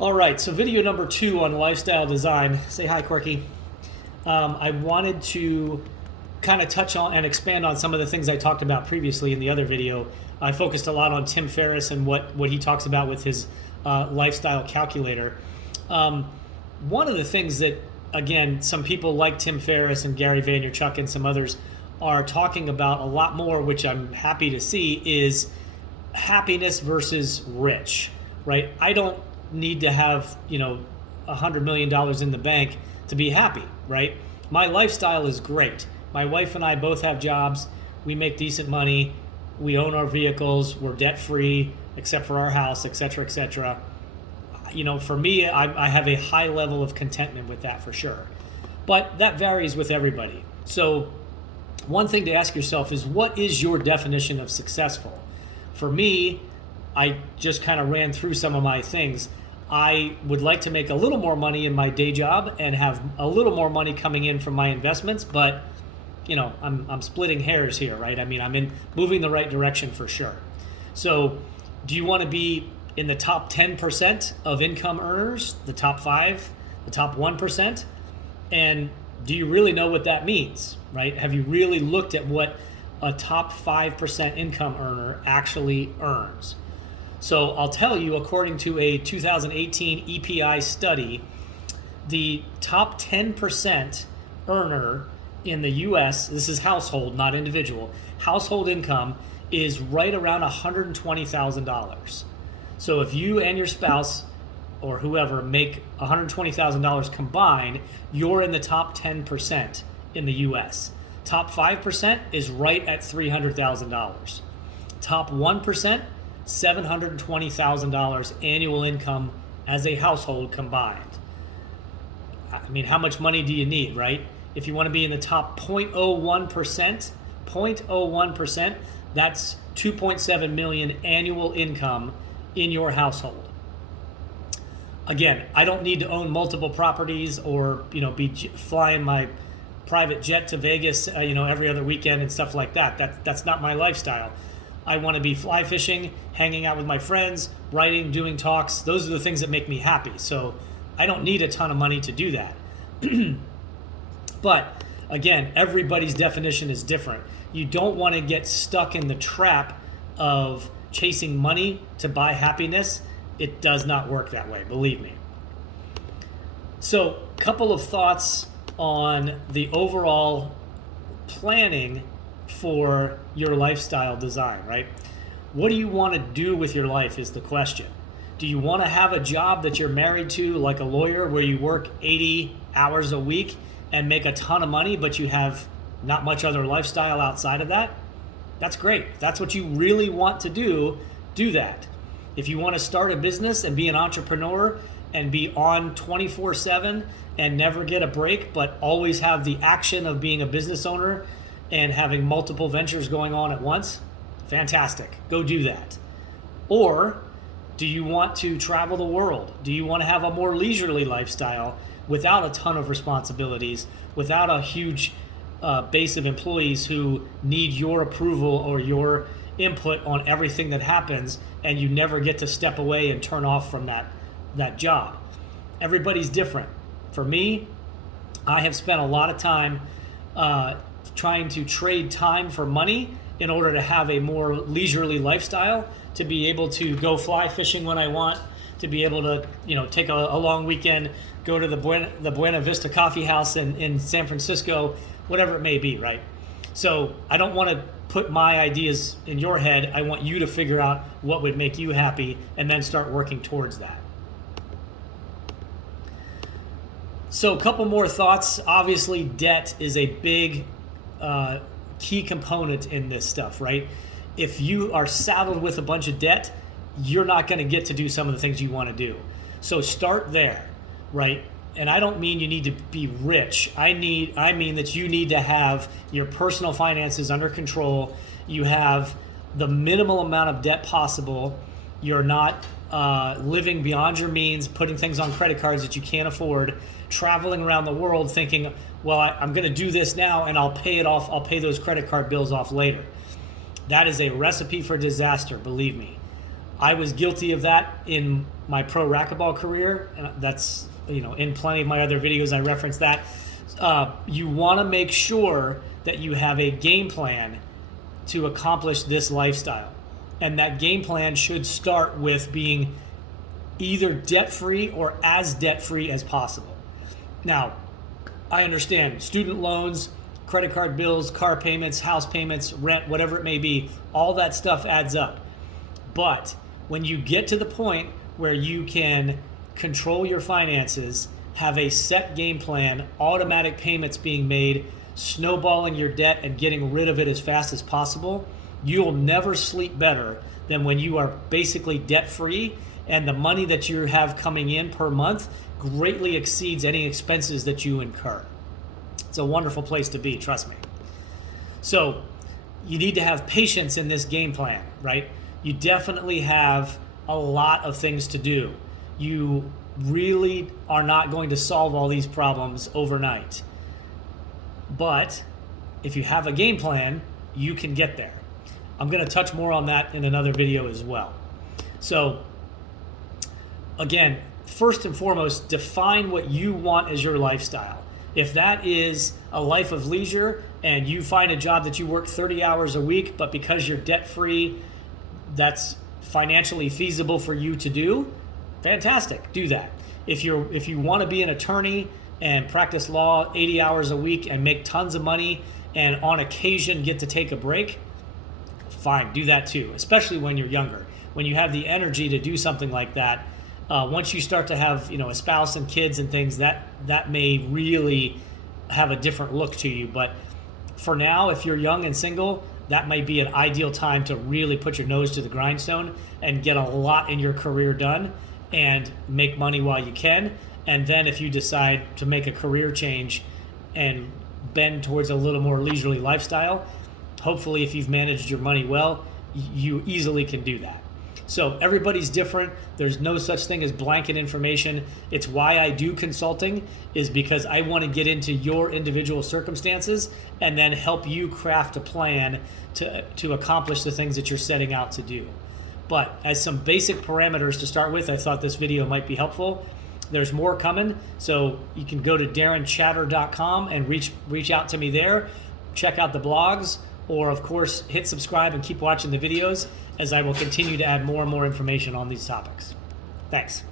All right, so video number 2 on lifestyle design. Say hi, Quirky. I wanted to kind of touch on and expand on some of the things I talked about previously in the other video. I focused a lot on Tim Ferriss and what he talks about with his lifestyle calculator. One of the things that, again, some people like Tim Ferriss and Gary Vaynerchuk and some others are talking about a lot more, which I'm happy to see, is happiness versus rich, right? I don't need to have, $100 million in the bank to be happy, right? My lifestyle is great. My wife and I both have jobs. We make decent money. We own our vehicles. We're debt free, except for our house, et cetera, et cetera. For me, I have a high level of contentment with that for sure. But that varies with everybody. So one thing to ask yourself is, what is your definition of successful? For me, I just kind of ran through some of my things. I would like to make a little more money in my day job and have a little more money coming in from my investments, but I'm splitting hairs here, right? I mean, I'm moving the right direction for sure. So do you want to be in the top 10% of income earners, the top 5, the top 1%? And do you really know what that means, right? Have you really looked at what a top 5% income earner actually earns? So I'll tell you, according to a 2018 EPI study, the top 10% earner in the US, this is household, not individual, household income is right around $120,000. So if you and your spouse or whoever make $120,000 combined, you're in the top 10% in the US. Top 5% is right at $300,000. Top 1%, $720,000 annual income as a household combined. I mean, how much money do you need, right? If you want to be in the top 0.01%, that's 2.7 million annual income in your household. Again, I don't need to own multiple properties or be flying my private jet to Vegas every other weekend and stuff like that. That's not my lifestyle. I want to be fly fishing, hanging out with my friends, writing, doing talks. Those are the things that make me happy. So I don't need a ton of money to do that. But again, everybody's definition is different. You don't want to get stuck in the trap of chasing money to buy happiness. It does not work that way, believe me. So, a couple of thoughts on the overall planning for your lifestyle design, right? What do you want to do with your life is the question. Do you want to have a job that you're married to, like a lawyer, where you work 80 hours a week and make a ton of money, but you have not much other lifestyle outside of that? That's great. If that's what you really want to do that. If you want to start a business and be an entrepreneur and be on 24/7 and never get a break, but always have the action of being a business owner and having multiple ventures going on at once, fantastic. Go do that. Or do you want to travel the world? Do you want to have a more leisurely lifestyle without a ton of responsibilities, without a huge base of employees who need your approval or your input on everything that happens, and you never get to step away and turn off from that job? Everybody's different. For me, I have spent a lot of time trying to trade time for money in order to have a more leisurely lifestyle, to be able to go fly fishing when I want, to be able to take a long weekend, go to the Buena Vista Coffee House in San Francisco, whatever it may be, right? So I don't want to put my ideas in your head. I want you to figure out what would make you happy and then start working towards that. So a couple more thoughts. Obviously, debt is a big key component in this stuff, right? If you are saddled with a bunch of debt, you're not going to get to do some of the things you want to do. So start there, right? And I don't mean you need to be rich. I mean that you need to have your personal finances under control. You have the minimal amount of debt possible. You're not living beyond your means, putting things on credit cards that you can't afford, traveling around the world thinking, well, I'm going to do this now and I'll pay it off. I'll pay those credit card bills off later. That is a recipe for disaster, believe me. I was guilty of that in my pro racquetball career. And that's, in plenty of my other videos, I reference that. You want to make sure that you have a game plan to accomplish this lifestyle. And that game plan should start with being either debt-free or as debt-free as possible. Now, I understand student loans, credit card bills, car payments, house payments, rent, whatever it may be, all that stuff adds up. But when you get to the point where you can control your finances, have a set game plan, automatic payments being made, snowballing your debt and getting rid of it as fast as possible, you'll never sleep better than when you are basically debt-free and the money that you have coming in per month greatly exceeds any expenses that you incur. It's a wonderful place to be, trust me. So you need to have patience in this game plan, right? You definitely have a lot of things to do. You really are not going to solve all these problems overnight. But if you have a game plan, you can get there. I'm going to touch more on that in another video as well. So again, first and foremost, define what you want as your lifestyle. If that is a life of leisure and you find a job that you work 30 hours a week, but because you're debt-free, that's financially feasible for you to do, fantastic, do that. If you want to be an attorney and practice law 80 hours a week and make tons of money and on occasion get to take a break, fine, do that too, especially when you're younger. When you have the energy to do something like that, once you start to have a spouse and kids and things, that may really have a different look to you. But for now, if you're young and single, that might be an ideal time to really put your nose to the grindstone and get a lot in your career done and make money while you can. And then if you decide to make a career change and bend towards a little more leisurely lifestyle, hopefully if you've managed your money well, you easily can do that. So everybody's different. There's no such thing as blanket information. It's why I do consulting, is because I want to get into your individual circumstances and then help you craft a plan to accomplish the things that you're setting out to do. But as some basic parameters to start with, I thought this video might be helpful. There's more coming, so you can go to darrenchatter.com and reach out to me there. Check out the blogs, or of course hit subscribe and keep watching the videos as I will continue to add more and more information on these topics. Thanks.